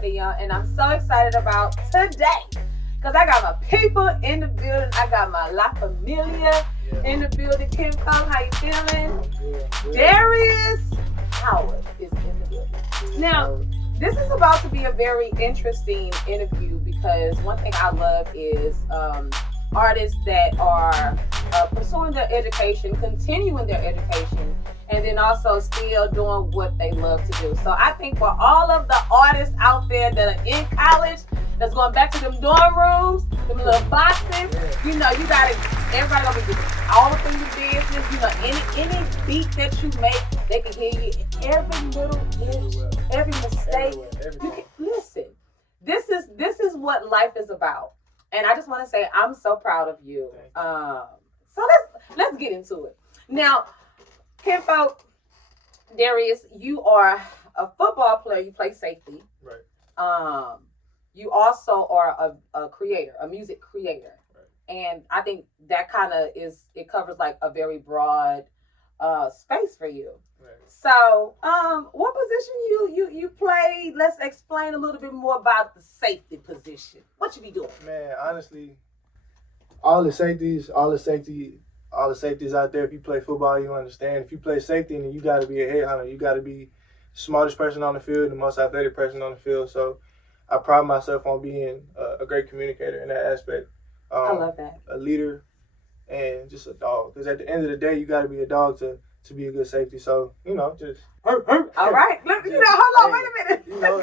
video, and I'm so excited about today because I got my people in the building. I got my La Familia in the building. Kim Fong, how you feeling? Good. Darius Howard is in the building. Now, this is about to be a very interesting interview because one thing I love is artists that are pursuing their education, continuing their education, and then also still doing what they love to do. So I think for all of the artists out there that are in college, that's going back to them dorm rooms, them little boxes, you know, you gotta, everybody gonna be doing all up in your business. You know, any beat that you make, they can hear you. Every little inch, every mistake. You can listen. This is what life is about. And I just want to say I'm so proud of you. So let's get into it. Now, Kinfolk, Darius, you are a football player. You play safety. Right. You also are a creator, a music creator. Right. And I think that kind of it covers like a very broad space for you. Right. So, what position you play? Let's explain a little bit more about the safety position. What you be doing? Man, honestly, all the safeties out there. If you play football, you understand. If you play safety, then you got to be a head hunter. You got to be the smartest person on the field, the most athletic person on the field. So, I pride myself on being a great communicator in that aspect. I love that. A leader and just a dog. Because at the end of the day, you got to be a dog to be a good safety. So, you know, just... All right. Hold on, wait a minute. You know,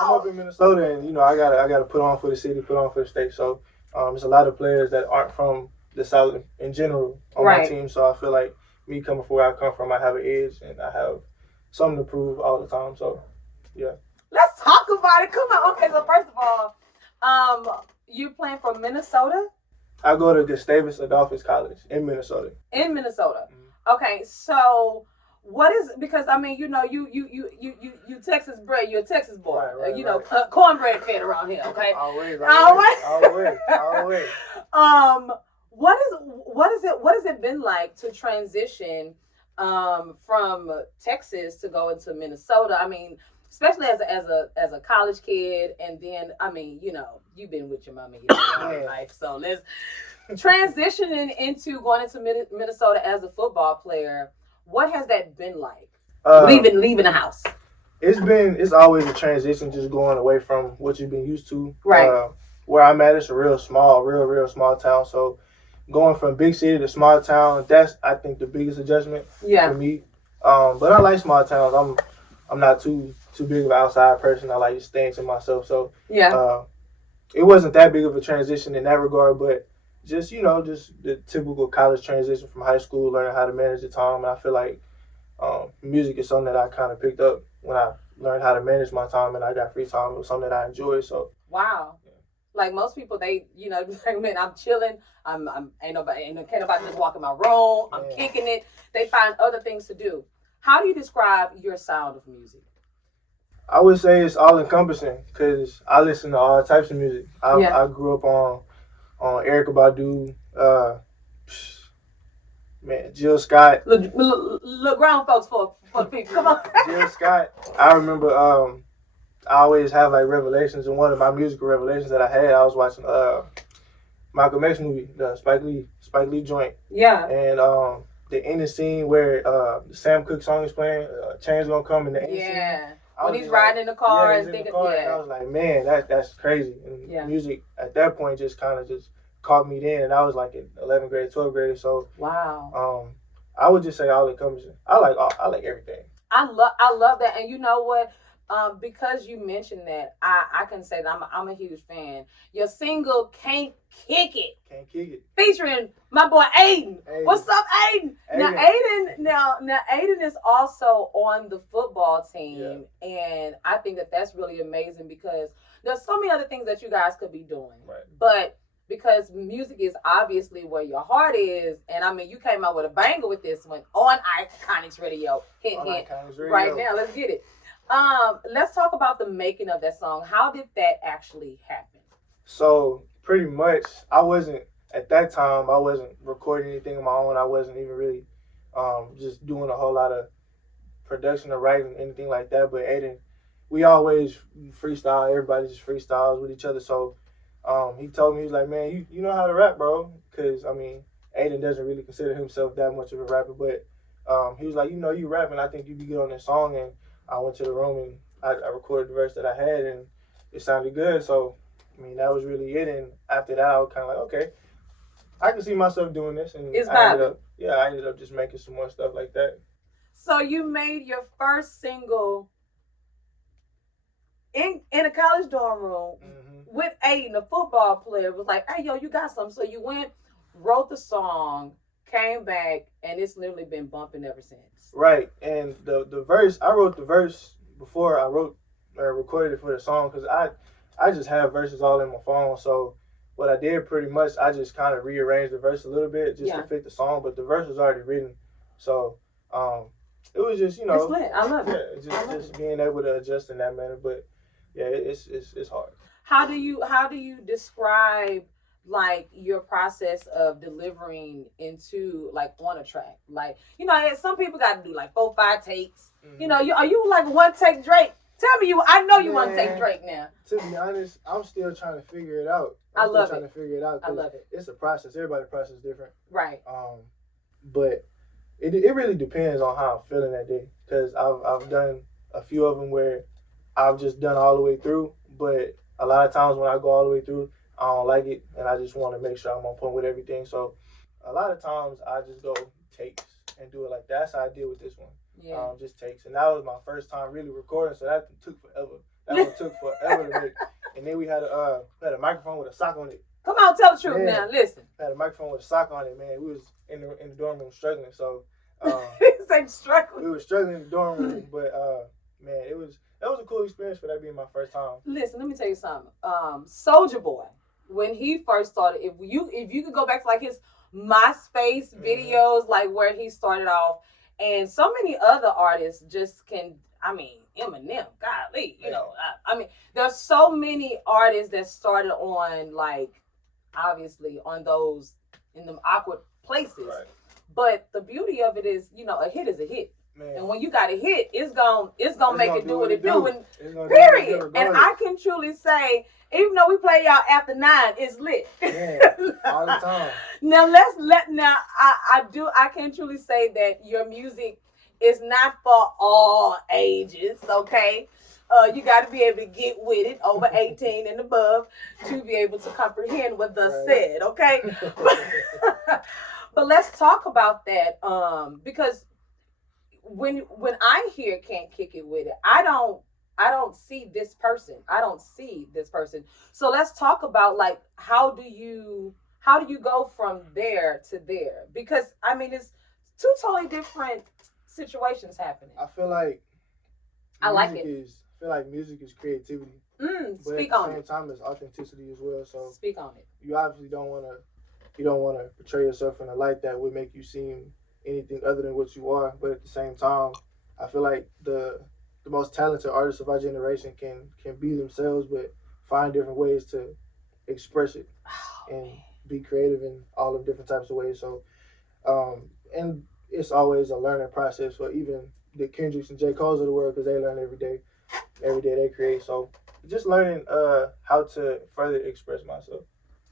I'm up in Minnesota, and, you know, I gotta put on for the city, put on for the state. So, there's a lot of players that aren't from the South in general on my team. So, I feel like me coming from where I come from, I have an edge, and I have something to prove all the time. So, yeah. Let's talk about it. Come on. Okay, so first of all, you playing from Minnesota? I go to Gustavus Adolphus College in Minnesota. In Minnesota. Mm-hmm. Okay, so what is, because I mean, you know, you Texas bred, you're a Texas boy. Right, you know, cornbread fed around here, okay? Always. What has it been like to transition from Texas to go into Minnesota? I mean, especially as a college kid, and then I mean, you know, you've been with your mama your whole life, so let's transitioning into going into Minnesota as a football player. What has that been like? Leaving the house. It's always a transition, just going away from what you've been used to. Right. Where I'm at, it's a real small town. So going from big city to small town, that's I think the biggest adjustment for me. But I like small towns. I'm not too big of an outside person. I like to stay to myself. So it wasn't that big of a transition in that regard, but just the typical college transition from high school, learning how to manage the time. And I feel like music is something that I kind of picked up when I learned how to manage my time and I got free time. It was something that I enjoy. So wow. Yeah. Like most people, they, you know, like, man, I'm chilling. Can't nobody just walk in my room. I'm kicking it. They find other things to do. How do you describe your sound of music? I would say it's all encompassing because I listen to all types of music. I grew up on Erykah Badu, Jill Scott. Look, grown folks for the people. Come on. Jill Scott. I remember I always have like revelations, and one of my musical revelations that I had, I was watching Malcolm X movie, the Spike Lee joint. Yeah. And the ending scene where the Sam Cooke song is playing, Change Gonna Come in the ending scene. Yeah. When he's riding in the car and thinking, and I was like, man, that's crazy. And music at that point just kind of just caught me then, and I was like in 11th grade, 12th grade. So wow. I would just say all encompassing. I like everything. I love that, and you know what? Because you mentioned that, I can say that I'm a huge fan. Your single Can't Kick It. Featuring my boy Aiden. What's up, Aiden? Now Aiden is also on the football team, and I think that's really amazing because there's so many other things that you guys could be doing. Right. But because music is obviously where your heart is, and I mean, you came out with a banger with this one on Iconix Radio. Hit. Right now, let's get it. Let's talk about the making of that song. How did that actually happen? So pretty much, at that time, I wasn't recording anything on my own. I wasn't even really just doing a whole lot of production or writing, anything like that. But Aiden we always freestyle. Everybody just freestyles with each other. So he told me, he was like, man, you know how to rap, bro. Because, I mean, Aiden doesn't really consider himself that much of a rapper. But he was like, you rap, and I think you'd be good on this song. And I went to the room, and I recorded the verse that I had, and it sounded good. So, I mean, that was really it. And after that, I was kind of like, okay, I can see myself doing this. And I ended up just making some more stuff like that. So you made your first single in a college dorm room with Aiden, a football player. It was like, hey, yo, you got something. So you went, wrote the song, came back, and it's literally been bumping ever since. Right. And the verse, I wrote the verse before I recorded it for the song, because I just have verses all in my phone. So what I did pretty much, I just kind of rearranged the verse a little bit just to fit the song, but the verse was already written. So it was just, it's lit. I love it. Just being able to adjust in that manner. But yeah, it's hard. How do you describe like your process of delivering into like on a track? Like, some people got to do like 4-5 takes. Are you like one take Drake? Tell me I know you want to take Drake now. To be honest, I'm still trying to figure it out. I love it. I love it. It's a process. Everybody's process is different. Right. But it really depends on how I'm feeling that day. Because I've done a few of them where I've just done all the way through. But a lot of times when I go all the way through, I don't like it. And I just want to make sure I'm on point with everything. So a lot of times I just go takes and do it like that. That's how I did with this one. Yeah. Just takes. And that was my first time really recording. So that took forever. That one took forever to make. And then we had a microphone with a sock on it. Come on, tell the truth now. Listen. Had a microphone with a sock on it, man. We was in the dorm room struggling. So struggling. We were struggling in the dorm room, but man, that was a cool experience for that being my first time. Listen, let me tell you something. Soulja Boy, when he first started, if you could go back to like his MySpace videos, like where he started off, and so many other artists just can. I mean, Eminem, golly, I mean, there's so many artists that started on like, obviously on those in them awkward places. Right. But the beauty of it is, a hit is a hit. Man. And when you got a hit, it's gonna make it do what it do. And period. And I can truly say, even though we play y'all after 9, it's lit. Yeah, all the time. I can truly say that your music is not for all ages, okay? You got to be able to get with it, over 18 and above, to be able to comprehend what thus said, okay? But let's talk about that, because when I hear "Can't Kick It With It," I don't see this person. So let's talk about like how do you go from there to there? Because I mean it's two totally different situations happening. I feel like music is creativity. But Speak at on the same it. time, it's authenticity as well. So speak on it. You obviously don't want to portray yourself in a light that would make you seem anything other than what you are. But at the same time, I feel like the most talented artists of our generation can be themselves, but find different ways to express it and be creative in all of different types of ways. So, and it's always a learning process for even the Kendricks and J. Cole's of the world, because they learn every day they create. So just learning how to further express myself.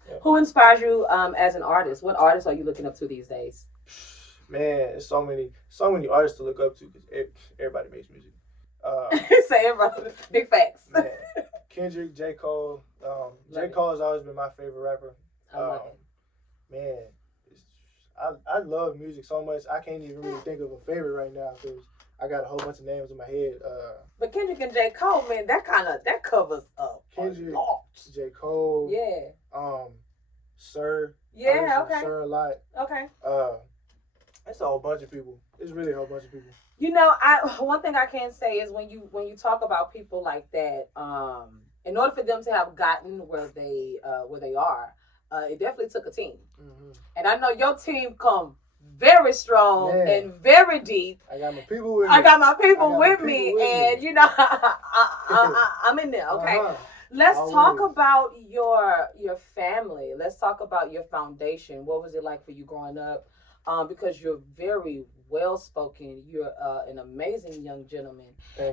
Yeah. Who inspires you as an artist? What artists are you looking up to these days? Man, it's so many artists to look up to, because everybody makes music. Say everybody. Big facts. Man, Kendrick, J. Cole. J. Cole has always been my favorite rapper. I love it. Man, I love music so much. I can't even really think of a favorite right now, because I got a whole bunch of names in my head. But Kendrick and J. Cole, man, that covers up Kendrick, a lot. J. Cole. Yeah. Sir. Yeah. Okay. Sir a lot. Okay. It's a whole bunch of people. It's really a whole bunch of people. One thing I can say is when you talk about people like that, in order for them to have gotten where they are, it definitely took a team. Mm-hmm. And I know your team come very strong and very deep. I got my people with me. And I'm in there. Okay. Uh-huh. Let's talk about your family. Let's talk about your foundation. What was it like for you growing up? because you're very well spoken. You're an amazing young gentleman,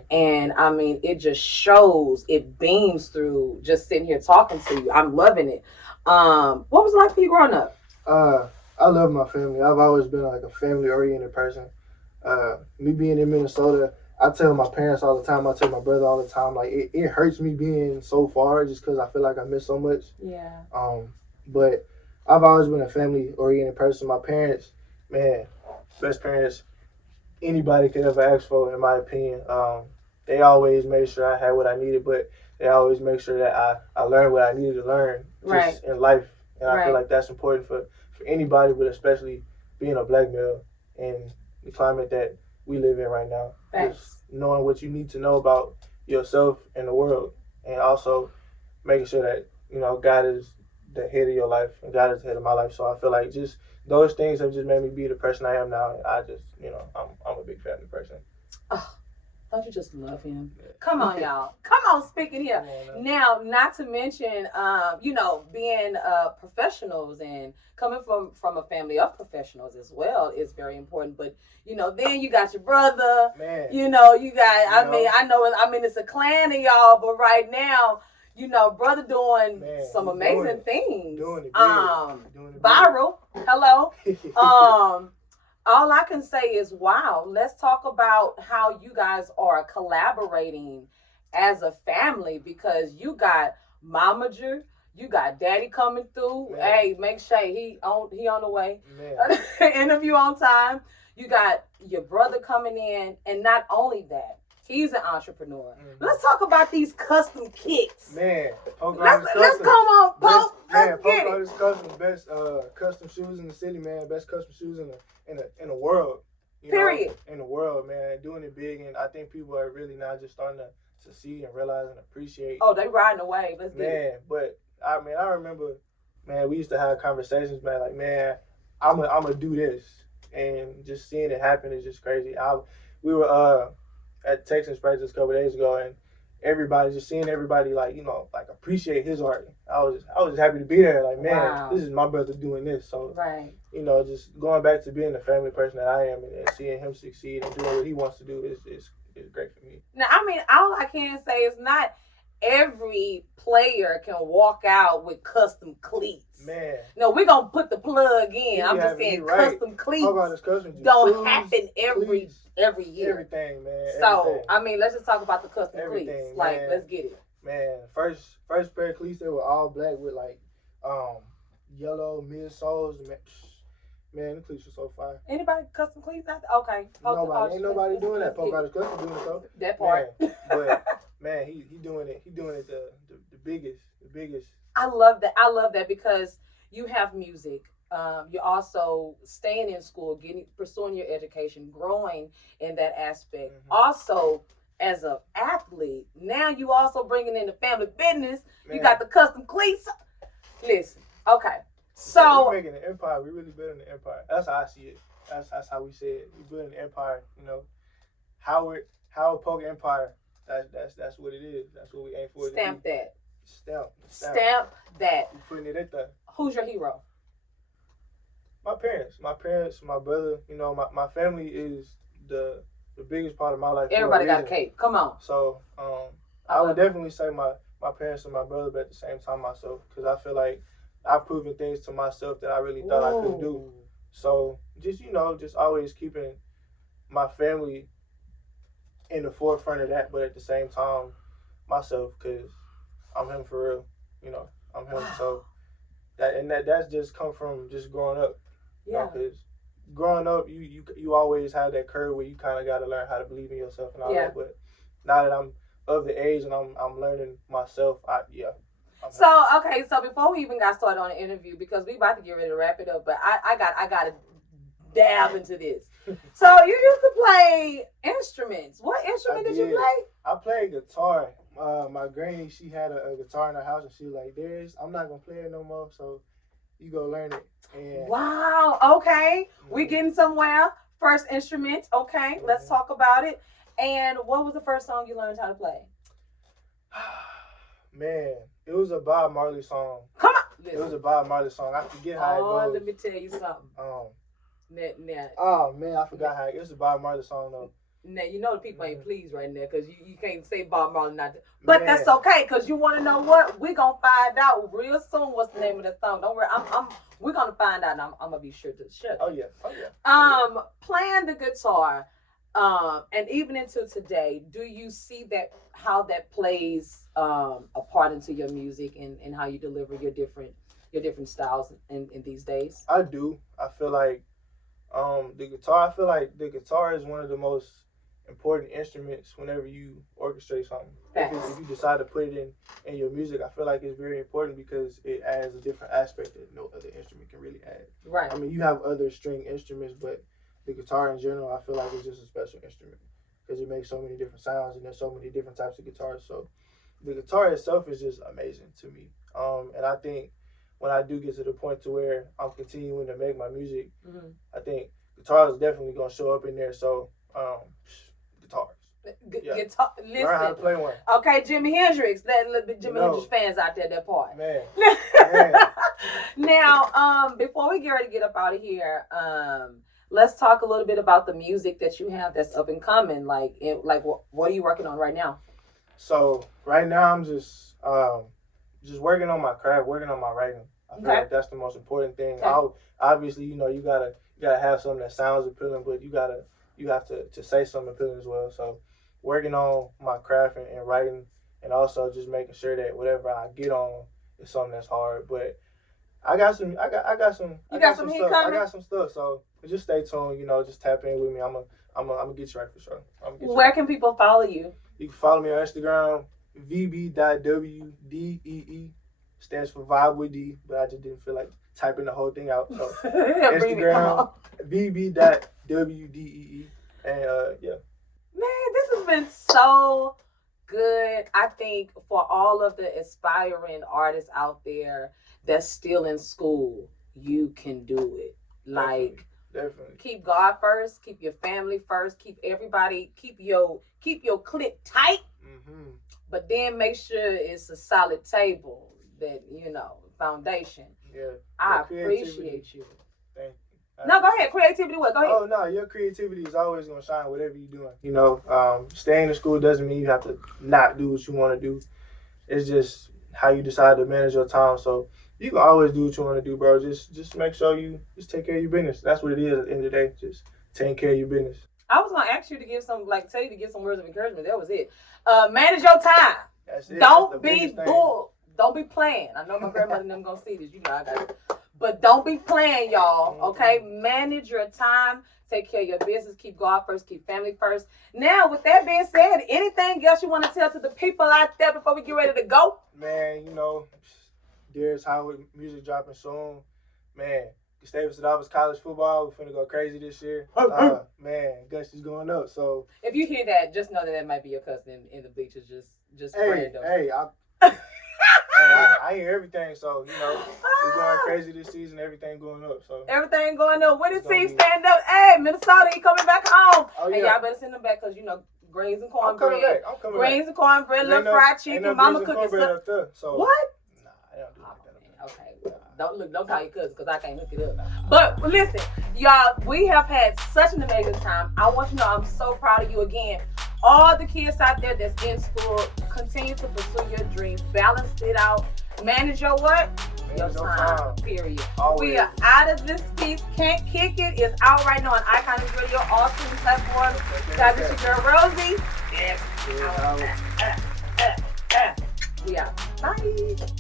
and I mean, it just shows. It beams through just sitting here talking to you. I'm loving it. What was it like for you growing up? I love my family. I've always been like a family oriented person. Me being in Minnesota, I tell my parents all the time. I tell my brother all the time. Like it hurts me being so far just because I feel like I miss so much. Yeah. But I've always been a family oriented person. My parents, man, best parents anybody could ever ask for, in my opinion. They always made sure I had what I needed, but they always make sure that I learned what I needed to learn just in life. And I feel like that's important for anybody, but especially being a black male in the climate that we live in right now. Just knowing what you need to know about yourself and the world, and also making sure that, you know, God is the head of your life and God is the head of my life. So I feel like just those things have just made me be the person I am now. I just, you know, I'm a big family person. Oh, don't you just love him? Come on, y'all. Come on, speaking here. Now, not to mention, you know, being professionals and coming from a family of professionals as well is very important. But, you know, then you got your brother. Man. You know, you got, I mean, it's a clan of y'all, but right now, you know, brother doing some amazing things. Doing it Barron, hello. All I can say is, wow, let's talk about how you guys are collaborating as a family, because you got Momager, you got Daddy coming through. Man. Hey, make sure he on the way. Interview on time. You got your brother coming in, and not only that, he's an entrepreneur. Mm-hmm. Let's talk about these custom kits. Man, let's come on, Pope. Let's get it. Custom, best custom shoes in the city, man. Best custom shoes in the world. Period. In the world, man. Doing it big, and I think people are really now just starting to see and realize and appreciate. Oh, they riding away. Let's get it. Man, but I remember, man, we used to have conversations, man, like, man, I'm gonna do this, and just seeing it happen is just crazy. We were at Texas Praise just a couple of days ago, and seeing everybody like, you know, like appreciate his art. I was just happy to be there. Like, man, This is my brother doing this. So, you know, just going back to being the family person that I am, and seeing him succeed and doing what he wants to do is great for me. Now, I mean, all I can say is not every player can walk out with custom cleats. Man. No, we're going to put the plug in. I'm just saying custom cleats don't happen every year. Everything, man. So, everything. I mean, let's just talk about the custom cleats. Like, let's get it. Man, first pair of cleats, they were all black with like yellow midsoles. Man, the cleats were so fire. Anybody custom cleats? Okay. Ain't nobody doing that. Polk Artist Custom doing it though. That part. Man, but man, he doing it. He doing it the biggest. I love that because you have music. You're also staying in school, pursuing your education, growing in that aspect. Mm-hmm. Also, as an athlete, now you also bringing in the family business. Man. You got the custom cleats. Listen, okay. So we're making an empire. We really building an empire. That's how I see it. That's how we say it. We building an empire. You know, Howard Polk Empire. That's what it is. That's what we aim for. Stamp that. Stamp that. We're putting it in there. Who's your hero? My parents, my brother. You know, my family is the biggest part of my life. Everybody got a cape. Come on. So I would definitely say my parents and my brother, but at the same time myself, because I feel like I've proven things to myself that I really thought I couldn't do. So just, you know, just always keeping my family in the forefront of that, but at the same time myself, because I'm him for real. You know, I'm him. So that's just come from just growing up. Yeah. Because growing up, you always have that curve where you kind of got to learn how to believe in yourself and all that. But now that I'm of the age and I'm learning myself, So before we even got started on the interview, because we about to get ready to wrap it up, but I got to dab into this. So you used to play instruments. What instrument did you play? I played guitar. My granny, she had a guitar in her house, and she was like, "Darius, I'm not gonna play it no more, so you go learn it." And wow. Okay, we getting somewhere. First instrument. Okay, let's talk about it. And what was the first song you learned how to play? Man, it was a Bob Marley song. Come on. Listen. It was a Bob Marley song. I forget how it goes. Let me tell you something. Oh man, I forgot how it's a Bob Marley song though. Now you know the people ain't pleased right now because you can't say Bob Marley not. But that's okay because you want to know what we're gonna find out real soon. What's the name of the song? Don't worry, we're gonna find out. And I'm gonna be sure to share. Oh yeah. Playing the guitar, and even into today, do you see that how that plays a part into your music and how you deliver your different styles in these days? I do. I feel like the guitar. I feel like the guitar is one of the most important instruments whenever you orchestrate something. If you decide to put it in your music, I feel like it's very important because it adds a different aspect that no other instrument can really add. Right. I mean, you have other string instruments, but the guitar in general, I feel like it's just a special instrument because it makes so many different sounds and there's so many different types of guitars. So the guitar itself is just amazing to me. And I think when I do get to the point to where I'm continuing to make my music, I think guitar is definitely going to show up in there. So, guitars. Guitar. Listen. Learn how to play one. Okay, Jimi Hendrix. Let the Jimi Hendrix fans out there that part. Man. Now, before we get ready to get up out of here, let's talk a little bit about the music that you have that's up and coming. Like what are you working on right now? So right now I'm just working on my craft, working on my writing. I feel like that's the most important thing. Okay. Obviously, you gotta have something that sounds appealing, but you have to say something appealing as well. So working on my craft and writing, and also just making sure that whatever I get on is something that's hard. But I got some stuff. I got some stuff. So just stay tuned. Just tap in with me. I'm gonna get you right for sure. Where can people follow you? You can follow me on Instagram, vb.wdee. Stands for Vibe with D, but I just didn't feel like typing the whole thing out. So Instagram, vb.wdee. And Man, this has been so good. I think for all of the aspiring artists out there that's still in school, you can do it. Definitely. Keep God first, keep your family first, keep your clique tight. Mm-hmm. But then make sure it's a solid table. That foundation. Yeah. I appreciate you. Thank you. No, go ahead. Creativity. What? Go ahead. Oh no, your creativity is always gonna shine whatever you're doing. Staying in school doesn't mean you have to not do what you want to do. It's just how you decide to manage your time. So you can always do what you want to do, bro. Just make sure you just take care of your business. That's what it is at the end of the day. Just taking care of your business. I was gonna ask you to give some words of encouragement. That was it. Manage your time. That's it. Don't be bull. Don't be playing. I know my grandmother and them gonna see this. I got it. But don't be playing, y'all. Okay? Manage your time. Take care of your business. Keep God first. Keep family first. Now, with that being said, anything else you want to tell to the people out there before we get ready to go? Man, Darius Howard music dropping soon. Man, Gustavus Adolphus College football. We're finna go crazy this year. Man, Gusty's going up. So if you hear that, just know that might be your cousin in the bleachers. Just random. I hear everything, so we're going crazy this season. Everything going up, so everything going up. When the team stand up, hey, Minnesota, he coming back home. Oh, hey, y'all better send them back because greens and cornbread. I'm coming greens back. And cornbread, little fried chicken, mama cooking something. So what? Nah, I don't do like that. Okay, well, don't call your cousin because I can't hook it up. But listen, y'all, we have had such an amazing time. I want you to know I'm so proud of you again. All the kids out there that's in school, continue to pursue your dreams. Balance it out. Manage your what? Your time. Period. Always. We are out of this piece. Can't Kick It is out right now on Iconix Radio, all streaming platforms. This is your girl Rosii. Yes. We out. Bye.